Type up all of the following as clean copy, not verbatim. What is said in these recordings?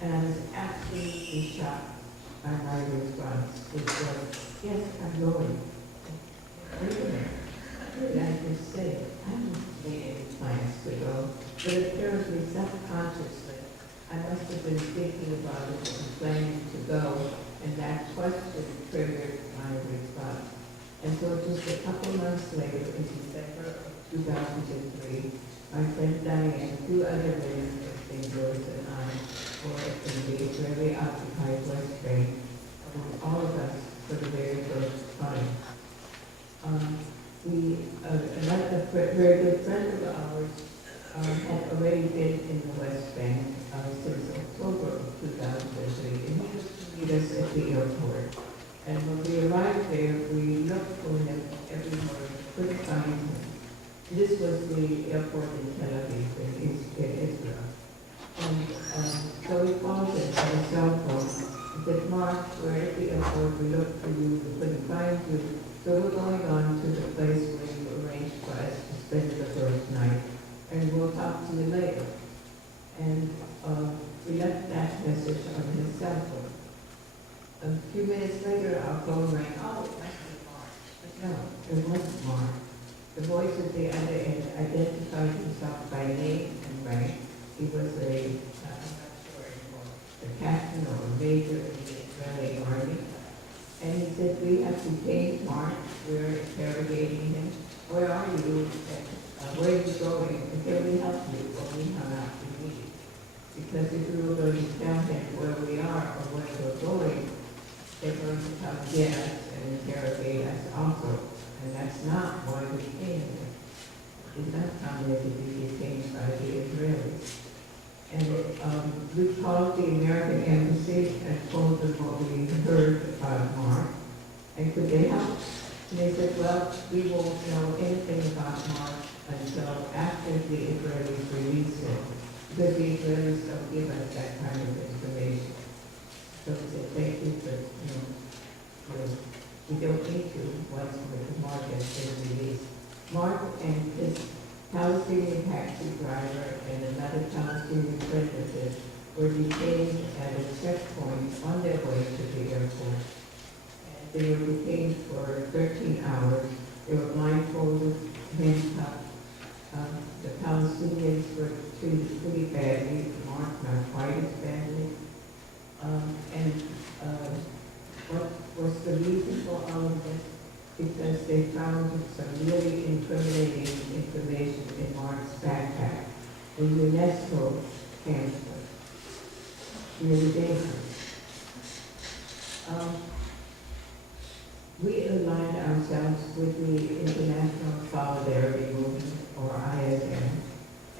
And I was absolutely shocked by my response, which was, yes, I'm going. Wait a minute. What did I just say? I haven't made any plans to go, but apparently subconsciously, I must have been thinking about it and planning to go, and that question triggered my response. And so just a couple months later, in December of 2003, my friend Diane, two other women of St. Louis, and I were in the Israeli-occupied West Bank, all of us for the very first time. Another very good friend of ours had already been in the West Bank since October of 2003, and he used to meet us at the airport. And when we arrived there, we looked for him everywhere, couldn't find him. This was the airport in Tel Aviv, in Israel. And so we called him on a cell phone. He said, Mark, we're at the airport, we looked for you, we couldn't find you. So we're going on to the place where you arranged for us to spend the first night, and we'll talk to you later. And we left that message on his cell phone. A few minutes later, our phone rang. Oh, it must be Mark. But no, it wasn't Mark. The voice at the other end identified himself by name and rank. He was I'm not sure anymore, a captain or a major in the Israeli army. And he said, we have detained Mark, we're interrogating him. Where are you? Where are you going? And can we help you? Well, we hung out immediately. Because if we were going to tell him where we are or where we're going, they're going to come get us and interrogate us also. And that's not why we came here. We did not come here to be detained by the Israelis. And we called the American embassy and told them what we heard about Mark, and could they help? And they said, well, we won't know anything about Mark until after the Israelis release him, because the Israelis don't give us that kind of information. So we said, thank you, but we don't need to once Mark has been released. Mark and his Palestinian taxi driver and another Palestinian friend of his were detained at a checkpoint on their way to the airport. And they were detained for 13 hours. They were blindfolded, handcuffed. The Palestinians were treated pretty badly, Mark not quite as badly. What was the reason for all of this? Because they found some really incriminating information in Mark's backpack, a UNESCO pamphlet, really dangerous. We aligned ourselves with the International Solidarity Movement, or ISM,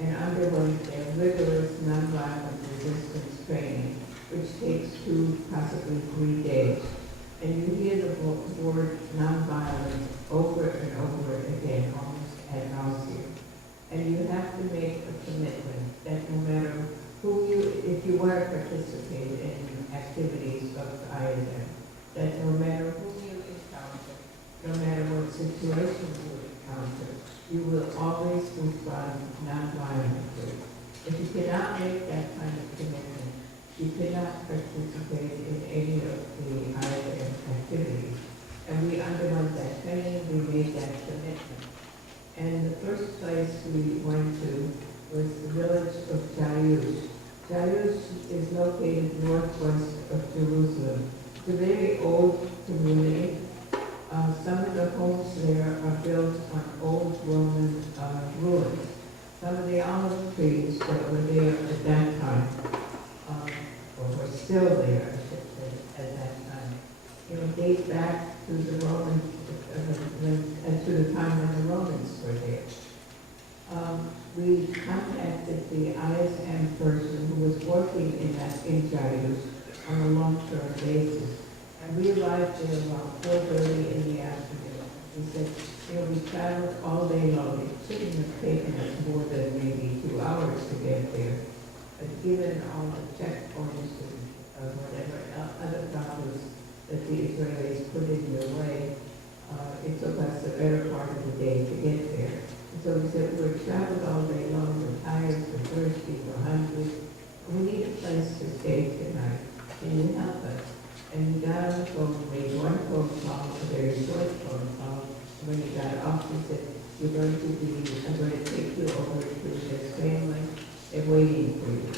and underwent their rigorous nonviolent resistance training, which takes 2, possibly 3 days. And you hear the word nonviolence over and over again, almost ad nauseum. And you have to make a commitment that no matter if you were participating in activities of ISM, that no matter who you encounter, no matter what situation you encounter, you will always respond nonviolently. If you cannot make that kind of commitment, you cannot participate in any of the ISM activities. And we underwent that training, we made that commitment. And the first place we went to was the village of Jayush. Jayush is located northwest of Jerusalem. It's a very old community. Some of the homes there are built on old Roman ruins. Some of the olive trees that were there at that time or were still there, I should say, at that time, date back to the Romans, to the time when the Romans were there. We contacted the ISM person who was working in Jayush on a long-term basis, and we arrived there around 4:30 in the afternoon. We said, we traveled all day long. It shouldn't have taken us more than maybe 2 hours to get there. But given all the checkpoints and whatever other problems that the Israelis put in their way, it took us the better part of the day to get there. And so we said, we're traveled all day long, we're tired, we're thirsty, we're hungry. We need a place to stay. stay tonight. Can you help us? And he got on the phone, made one phone call, a very short phone call. And when he got off, he said, I'm going to take you over to his family. They're waiting for you.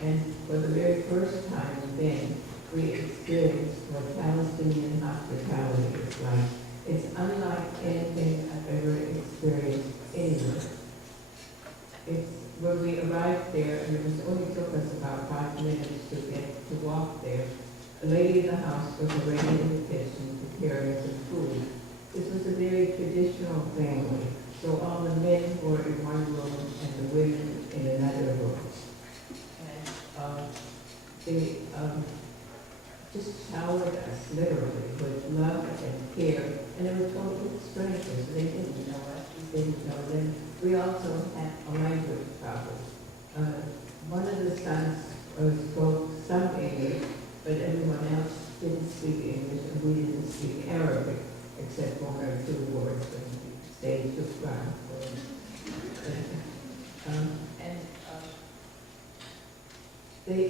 And for the very first time then, we experienced what Palestinian hospitality is like. It's unlike anything I've ever experienced anywhere. It's when we arrived there, and it only took us about 5 minutes to walk there. A lady in the house was already in the kitchen preparing some food. This was a very traditional family, so all the men were in one room and the women in another room. And they just showered us literally with love and care, and they were total strangers. They didn't know us, we didn't know them. We also had a language problem. One of the sons spoke some English, but everyone else didn't speak English, and we didn't speak Arabic, except 1 or 2 words when we stayed to cry. They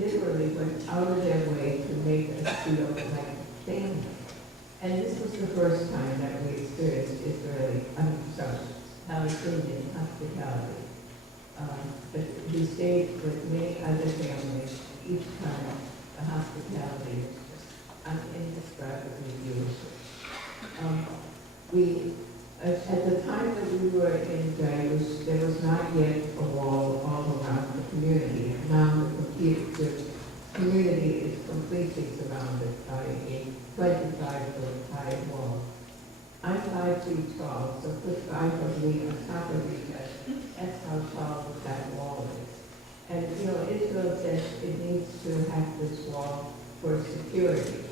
literally went out of their way to make us feel like family. And this was the first time that we experienced Palestinian hospitality. But we stayed with many other families. Each time, the hospitality was just indescribably beautiful. At the time that we were in Dayush, there was not yet a wall all around the community. Now the community is completely surrounded by a 25-foot high wall. I'm 5 feet tall, so put 5 of me on top of each other. That's how tall that wall is. And Israel says it needs to have this wall for security.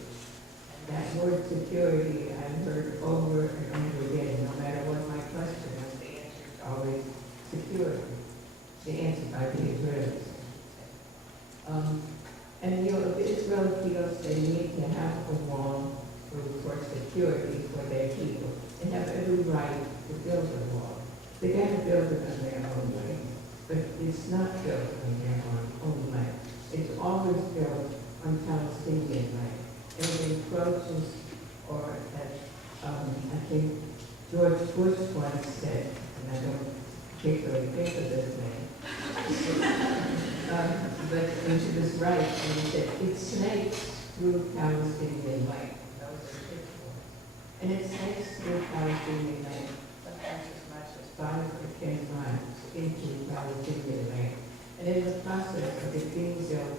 That word security I've heard over and over again. No matter what my question is, the answer is always security. The answer by the Israelis. If Israel feels they need to have a wall for security for their people, they have every right to build a wall. They got to build it on their own way, but it's not built on their own land. It's always built on Palestinian land. And it encroaches, or as I think George Bush once said, and I don't particularly think of this name, but he was right, and he said, it snakes through Palestinian land. Those are his words. And it snakes through Palestinian land, sometimes as much as 5 or 10 miles into Palestinian land. And in the process of it being built,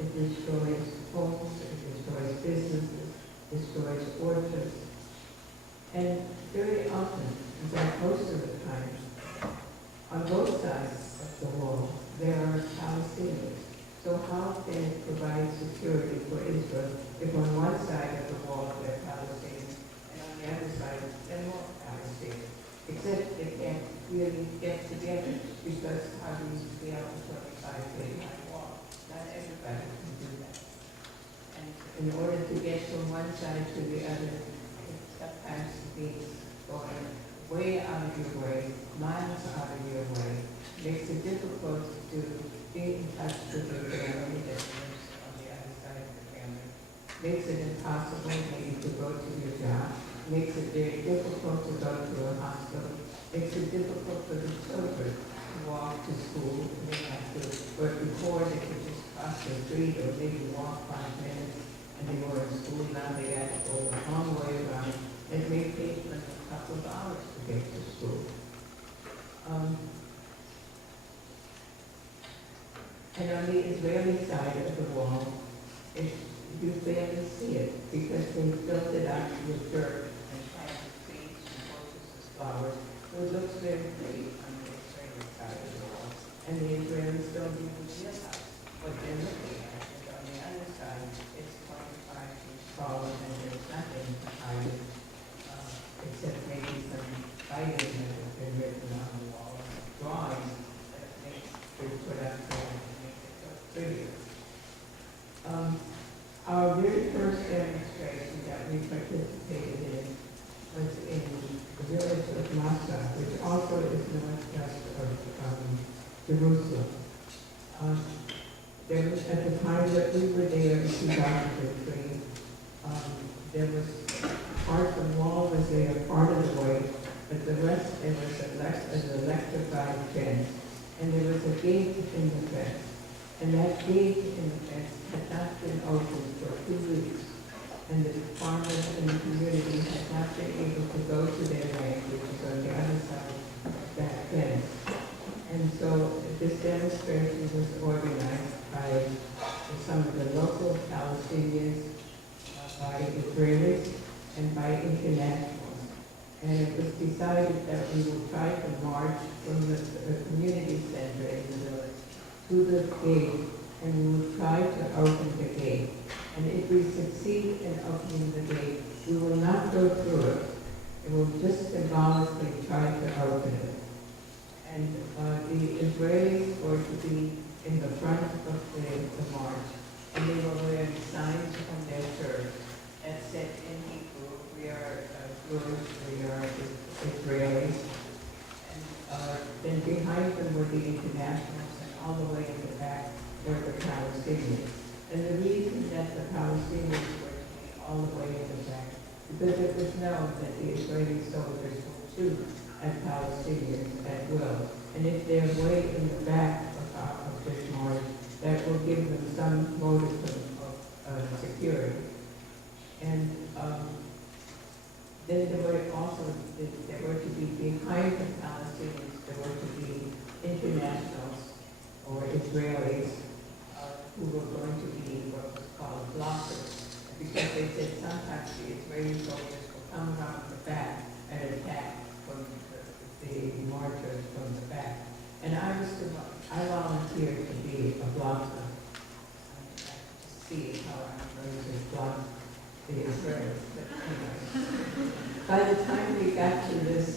it destroys homes, it destroys businesses, destroys orchards. And very often, in fact most of the time, on both sides of the wall, there are Palestinians. So how can it provide security for Israel if on one side of the wall there are Palestinians and on the other side there are more Palestinians? Except they can't really get together because how do you scale a 25-foot high wall? Not everybody can do that. And in order to get from one side to the other, it sometimes means going way out of your way, miles out of your way, makes it difficult to be in touch with your family that lives on the other side of the family, makes it impossible maybe to go to your job, makes it very difficult to go to a hospital, makes it difficult for the children to walk to school. They have to, where before they could just cross the street or maybe walk 5 minutes and they were in school. Now they have to go a long way around. It may take them a couple of hours to get to school. And on the Israeli side of the wall, you barely see it because they built it out with dirt and planted trees and bushes and flowers. So it looks very pretty on the Israeli side of the wall. And the Israelis don't even realize what they're looking at. And on the other side, it's 25 feet tall and there's nothing to hide it, except maybe some writing that has been written on the wall, drawings that makes it put up there and make it look prettier. Our very first demonstration that we participated in was in the village of Massa, which also is northwest of Jerusalem. There was, at the time that we were there in 2003, there was part of the wall was there, part of the way, but the rest, there was an electrified fence. And there was a gate in the fence. And that gate in the fence had not been opened for 2 weeks. And the farmers in the community had not been able to go to their land, which is on the other side of that fence. And so this demonstration was organized by some of the local Palestinians, by Israelis, and by internationals. And it was decided that we will try to march from the community center in the village to the gate, and we will try to open the gate. And if we succeed in opening the gate, we will not go through it. It will just symbolically try to open it. And the Israelis were to be in the front of the march, and they were wearing signs on their shirts that said in Hebrew, "We are Jewish, we are Israelis." And then behind them were the internationals, and all the way in the back were the Palestinians. And the reason that the Palestinians were all the way in the back, because it was known that the Israeli soldiers would shoot at Palestinians at will. And if they're way in the back of this march, that will give them some modicum of security. And then there were to be behind the Palestinians, there were to be internationals or Israelis who were going to be what was called blockers, because they said sometimes the Israeli soldiers will come around the back and attack from the marchers from the back. And I volunteered to be a blocker, to see how I'm going to block the Israelis. But anyway, by the time we got to this,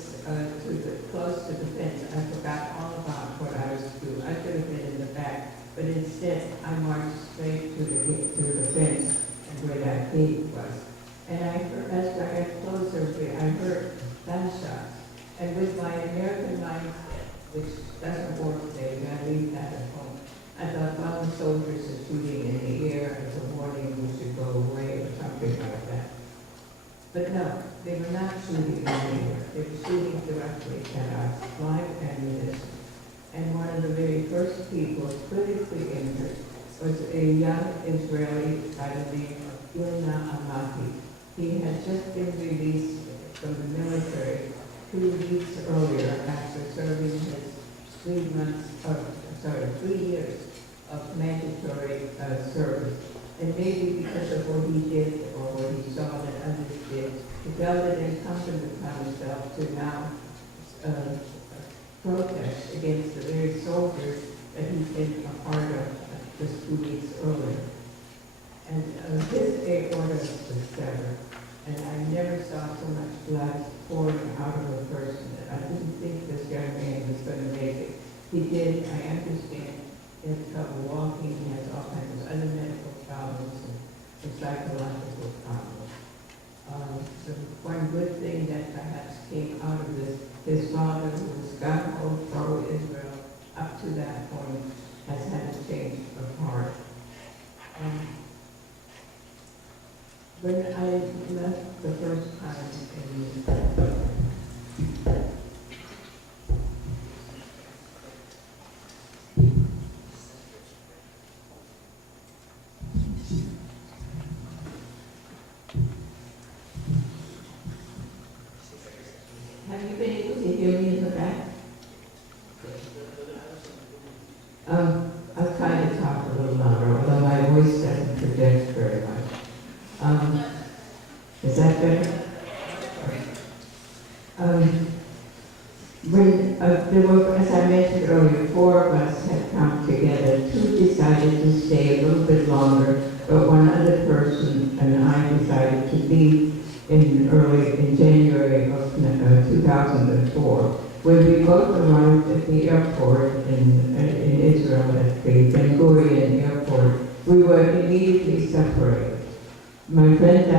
close to the fence, I forgot all about what I was to do. I could have been in the back, but instead I marched straight to the fence and where that gate was. And I heard, as I got closer, I heard gunshots. And with my American mindset, which doesn't work there, I leave that at home, I thought, well, the soldiers are shooting in the air as a warning, we should go away or something like that. But no, they were not shooting in the air. They were shooting directly at us, live ammunition. And one of the very first people critically injured was a young Israeli by the name of Ilna Amati. He had just been released from the military 2 weeks earlier after serving his 3 years of mandatory service. And maybe because of what he did or what he saw that others did, he felt it incumbent upon himself to now protest against the very soldiers that he'd been a part of just 2 weeks earlier. And his aorta was severed, and I never saw so much blood pouring out of a person. I didn't think this young man was going to make it. He did, I understand, he had trouble walking, he has all kinds of other medical problems and psychological problems. So one good thing that perhaps came out of this, his father, who was gung-ho pro-Israel up to that point, has had a change of heart. When I left the first time have you been able to hear me in the back? I'll try to talk a little louder, although my voice doesn't project very much. Is that better? There were, as I mentioned earlier, 4 of us had come together. 2 decided to stay a little bit longer, but one other person and I decided to leave in January of 2004, when we both arrived at the airport in Israel, at the Ben Gurion airport. We were immediately separated. My friend